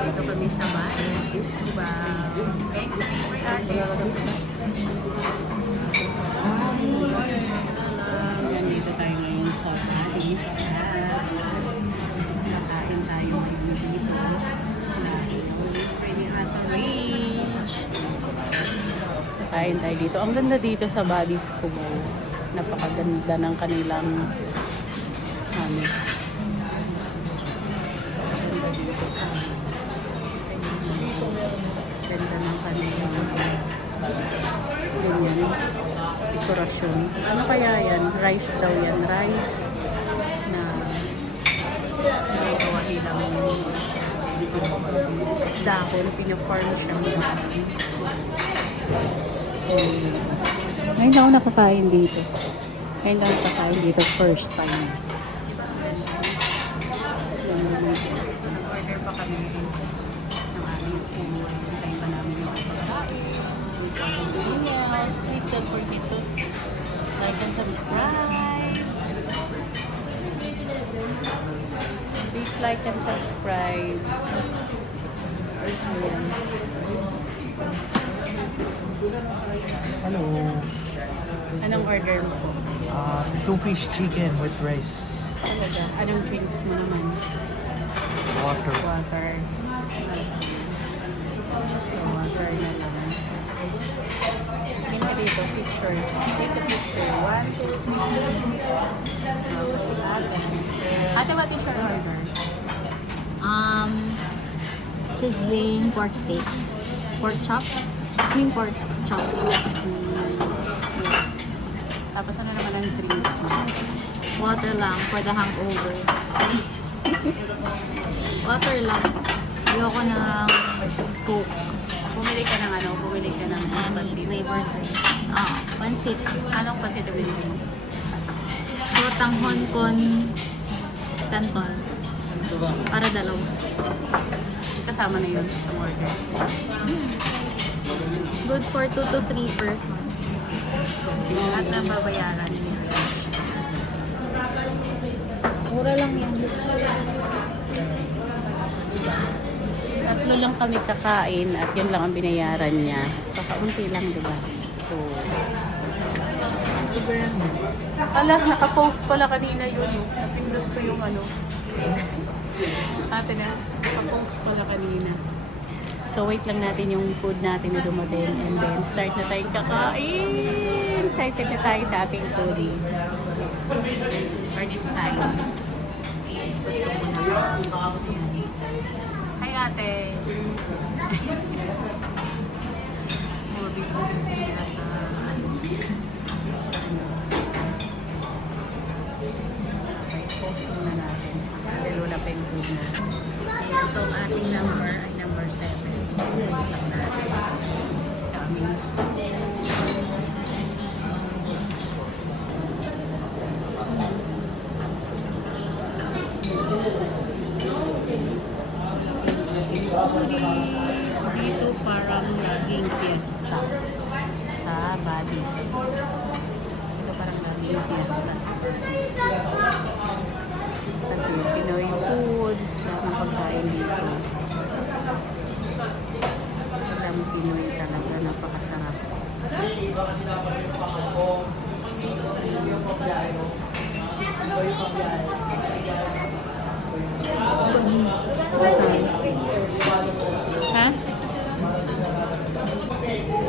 Dito kami sa Batis. Diba? Thanks sa favorite artist. Yan, dito tayo ngayon sa Batis. Nakain tayo ngayon dito. Pretty range. Kain tayo dito. Ang ganda dito sa Batis Kubo. Napakaganda ng kanilang ano. Ganda ng kanilang ganyan, dekorasyon. Ano kaya yan? Rice daw yan. Rice na nagawa nilang dahon. Pinafarm siya mga. Ngayon lang ako nakakain dito. Ngayon lang ako nakakain dito. First time. Nag-order pa kami ng aming food. Hintayin pa namin yung pagkain. Please don't forget to like and subscribe. Please like and subscribe. Ayan. Hello. Anong order mo po? 2-piece chicken with rice. Talaga? Anong drinks mo naman? Water. Water. So, water na lang. Tingin ka dito, picture. Take a picture. 1, 2, 3. Ate, what is your order? Sizzling pork steak. Pork chop. Sizzling pork chop. Yes. Tapos ano naman ang drinks mo? Water lang for the hangover. Water lang. Ayoko ng coke. Bumili ka ng ano? Bumili ka ng Any pancit. flavored drink. Pansit. Anong pancit na binili mo? Sotang Hong Kong Canton. Para dalawa. Kasama na yun sa order. Good for 2 to 3 person. At nababayaran niya. Mura lang yan. Tatlo lang kami kakain at yun lang ang binayaran niya. Kakaunti lang, di ba? So, Ito ba yan? ala, nakapost pala kanina yun. Napindot ko yung ano. Ate na, nakapost pala kanina. So, wait lang natin yung food natin na dumating and then start na tayong kakain. Excited na tayo sa ating foodie. For this time. Hi, ate. Movie po kasi sila sa okay, post muna natin. Lalo pa yung food na. Ito ang ating number ay number 7. Lang natin. It's coming soon. Dito parang naging fiesta sa Batis. Dito parang naging fiesta sa Batis. Kasi Pinoy foods, ang pagkain dito. Alam Pinoy talaga, napakasarap. Ha?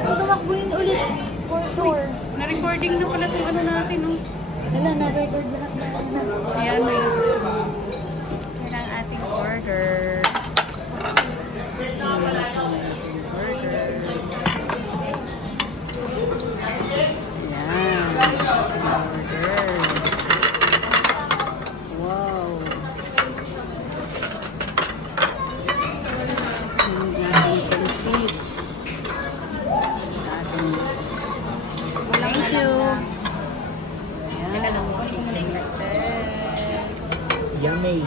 Kung tumakbuhin ulit, for sure. Na-recording na pala itong ano natin, oh. Wala, na-record lahat na. Ayan, may yan ang ating order. Yan ang ating burger. Yan. Order. Wow. Yung ating pancit. Thank you. Teka lang. Yummy.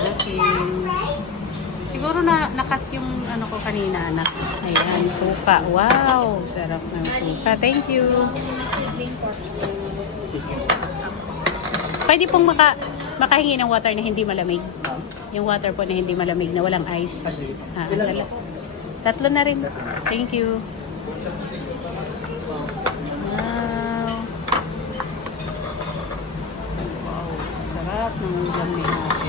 Okay. Siguro na nakat yung ano ko kanina, anak. Ayan, suka. Wow, sarap ng suka. Thank you. Pwede pong Makahingi ng water na hindi malamig. Yung water po na hindi malamig na walang ice. Tatlo na rin. Thank you. Wow. Wow. Sarap ng ulam ni ate.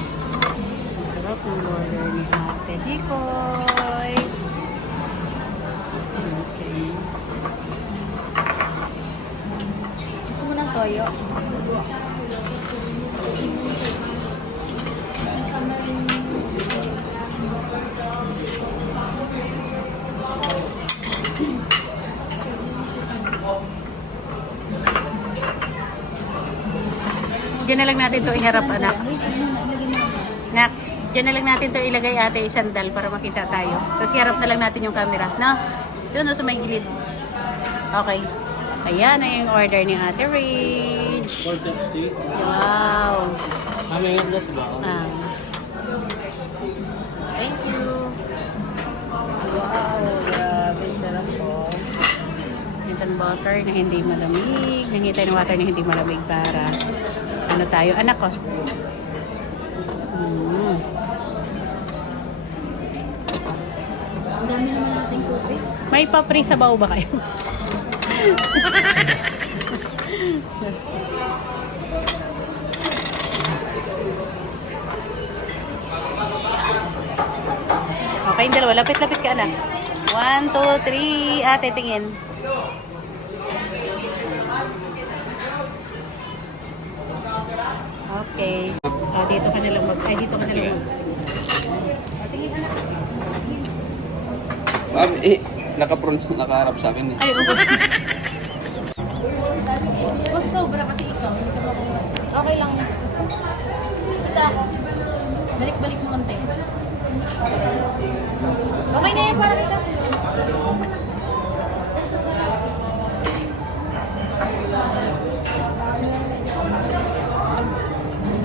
Sarap ng order ni ate Dikoy. Okay. Gusto mo ng toyo? Diyan na lang natin to iharap, anak. Nak, diyan na lang natin to ilagay ate isandal para makita tayo. Tapos iharap na lang natin yung camera. No? Doon no, sa may gilid. Okay. Ayan na yung order ni Ate Ridge. Pork chop steak. Wow. Maygas ba? Ah. Thank you. Wow, grabe. Sarap po. Nangitay ng water na hindi malamig. Nangitay ng water na hindi malamig para ano tayo. Anak ko. Ang dami naman nating tubig. May pa-free sabaw ba kayo? Okay, yung dalawa. Lapit-lapit ka, anak. 1, 2, 3. Ate, tingin. Okay. Dito ka na lang dito ka na lang Tingin, anak. Ma'am, nakaharap sa akin eh. Ay, oo. Huwag sobra kasi ikaw. Okay lang. Ito ako. Balik-balik mo konti. Okay na yan para kita.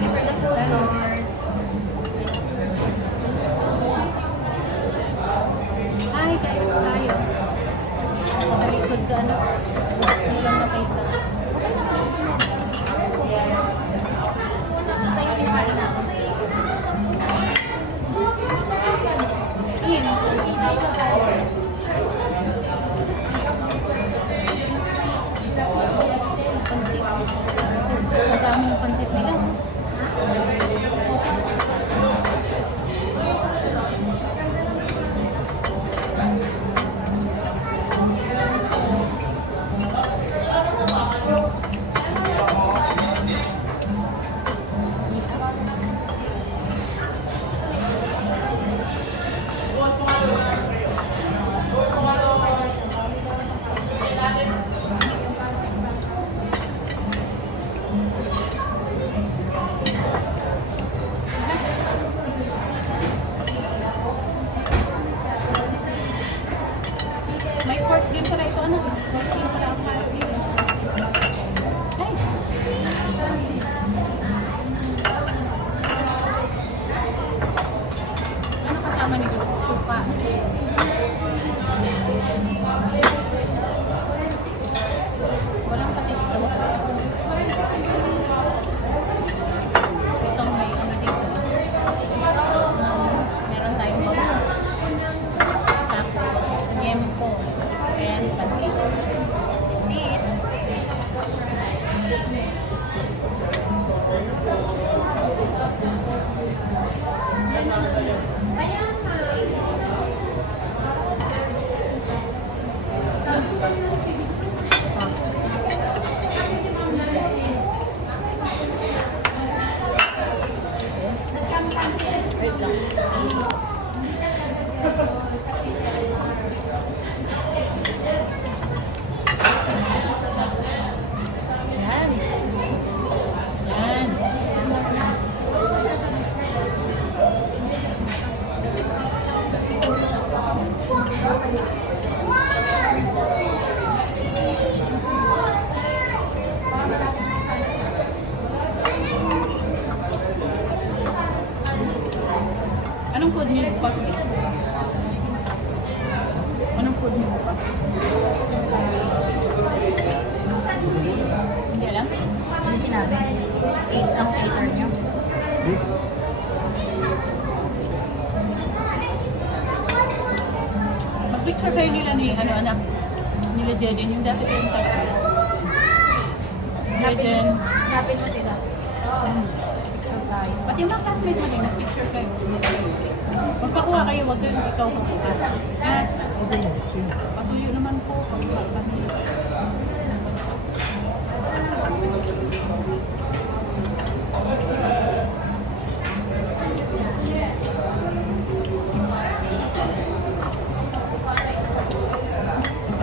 For the food court. Ay, kayo. Patalikod ka, ano? Hindi lang nakita. Pansit. Ang daming pansit nila. May pork din pala ito, ano? Pork din pala ang harap dito. Ay! Ano kasama nito? Supa. Walang patis to. Itong may ano dito. Meron tayong bago. Tapos, yempo. And pansit. Sit. Wait lang. Yan. Yan. Anong food niyo pa? Anong food niyo pa? Hindi alam? Ano sinabi? 8 ang cater niyo. na-offer kayo nila ni, ano, anak, nila Jeden, yung dati kayong taga. Jeden. Hanapin mo sila. Pati yung mga classmates mo din, nag-picture kayo. Magpakuha kayo, wag kayong ikaw kumisa. Pasuyo naman po, pagkuha kami.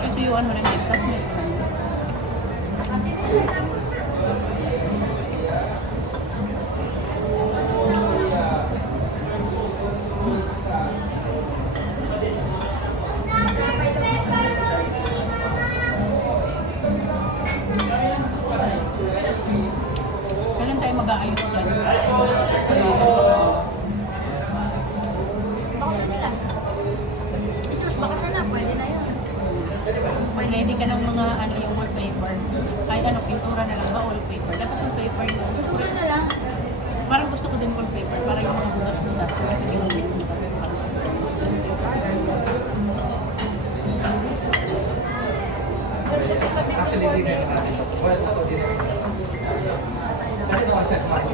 Kasuyuan mo rin yung classmate. Kailan tayo mag-aayos dyan? Bakasyon nila. Ito, bakasyon na. Pwede na yun. Ready ka ng mga ano yung wallpaper. Kahit ano, pintura na lang ba wallpaper? Dapat yung paper yun. Siguro na lang. Parang gusto ko din wallpaper para yung mga butas-butas. Kasi yung Actually, hindi na natin. Well, ako din. Kasi ito ang set 5.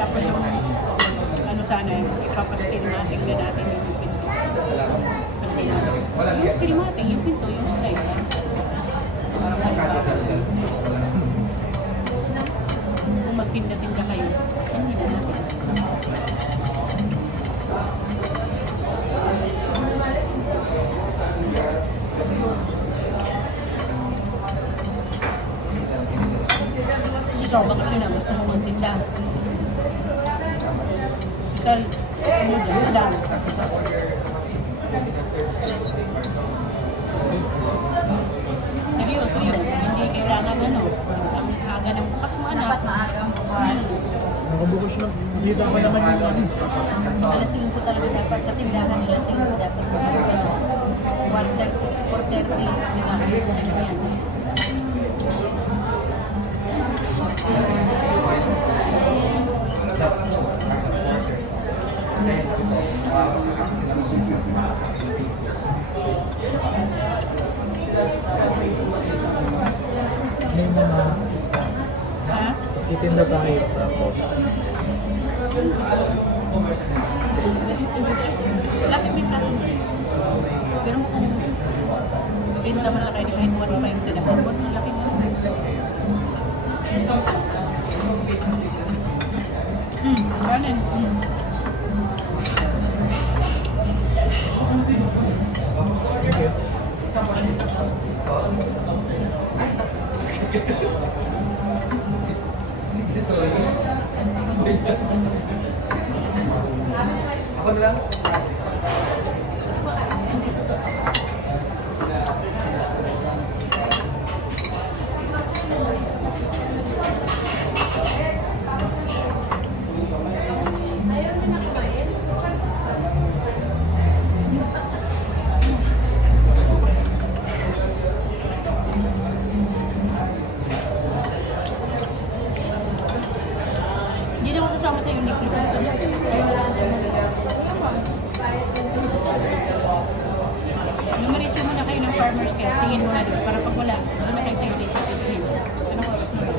tapos yung ano sana yung ipapastil natin na natin yung pinto. Yung still natin, yung pinto, yung slide. Kung magtinda-tinda kayo, hindi na natin. Ikaw, baka siya na gusto mo magtinda. Ikaw, ano dyan, madami. Seryoso yun, hindi kailangan ano, ang aga ng bukas mo anak. Dapat maaga ang buwan. Nakabukas na. Dito ako naman yung ano. Alas 5 talaga dapat sa tindahan nila 5 dapat bukas ka no. 1:30, 4:30, yan. May mga Ha? itinda tayo tapos Laki pinta. Pero kung pinta man lang kayo kahit 1.5 na dapat, malaki mo. Kanin. ako na lang. Hindi na ako kasama sa Uniqlo. Numerito muna kayo ng farmer's care. Tingin mo na doon para pag wala, doon na kayo tayo dito. Tingin. Anong oras na ba?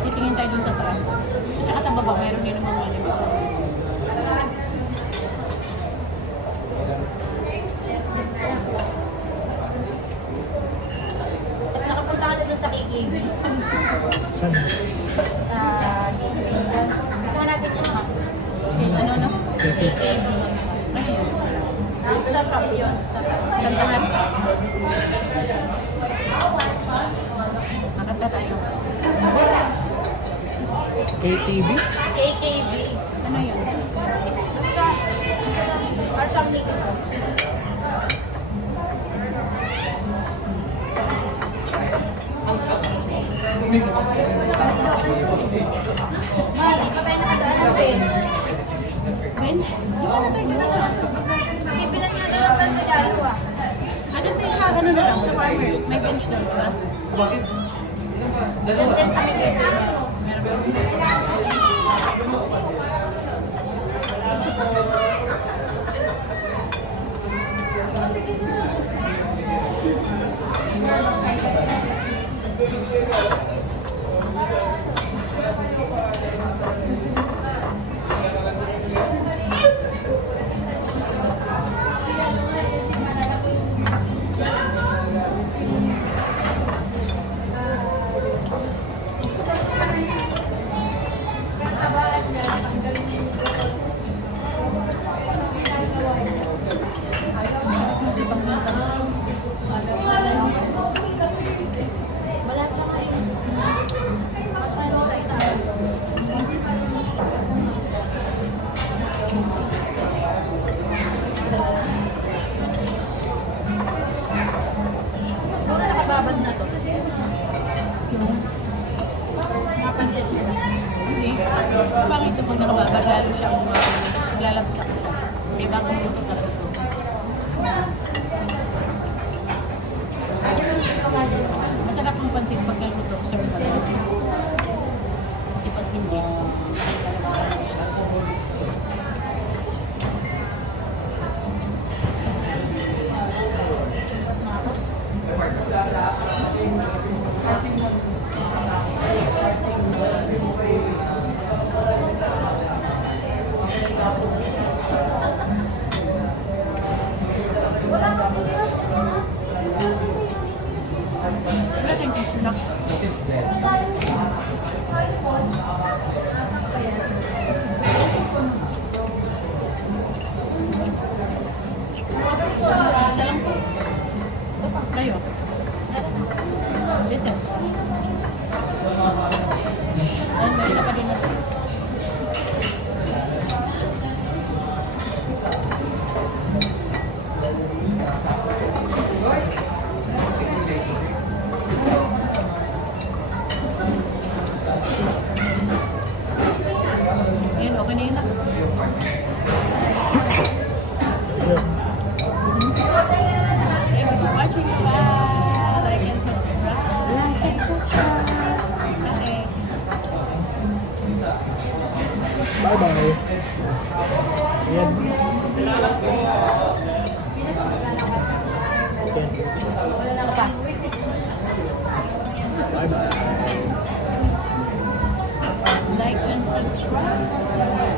Titingin tayo dun sa taas. Tsaka sa baba, mayroon din naman mga limit. At nakapunta ka na doon sa KKB. Saan? Sa gateway. Ito natin yun mga. Okay, ano na? KKB. Ano yun? Sa shop yun. Sa Kantahan? Makanta tayo. KTV? KKB. Ano yun? Or something. Ma, di pa tayo nakadaan ng Ben. Ben? May bench doon ba? Bakit? Doon din kami dito. Meron ba? Wala sa kayo. Siguro nakababad na to. Mapansin nila. Hindi. Pangit ito pag nakababagalo siya kung lalabsak siya. May bagong luto talaga ito. Masarap ang pansit pag naluto, serve ka lang. Kasi pag hindi, ay talaga siya. Wala tayong kusulak. Isa lang po. Kayo? Isa. Ay, may isa pa din natin. Ayun, okay na yun na. Thank you for watching. Bye! Like and subscribe. Like and subscribe. Okay. Bye-bye. Ayan. Okay. Ano pa? Bye-bye. Like and subscribe.